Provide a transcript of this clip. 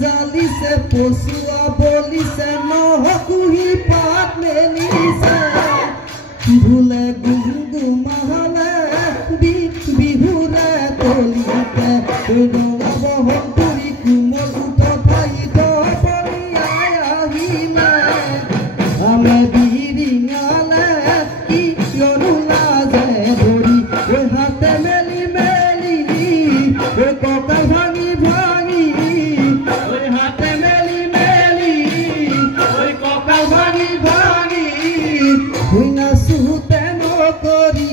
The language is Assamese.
জালিছে পচুৱা বলিছে নহকুহি পাত মেলিছে ভুলে গুমগুমালে বিহুৰে তলিতে ৰঙাব হন্তৰি কোমল উঠ ঠাইত পৰিয়াই আহিলে আমে বিৰিঙালে কি অনুলাজে ধৰি হাতে মেলি মেলি কঁকাল ভাঙি ভাঙি হাতে মেলি মেলি কঁকাল ভাঙি ভাঙি নাচোতে নকৰি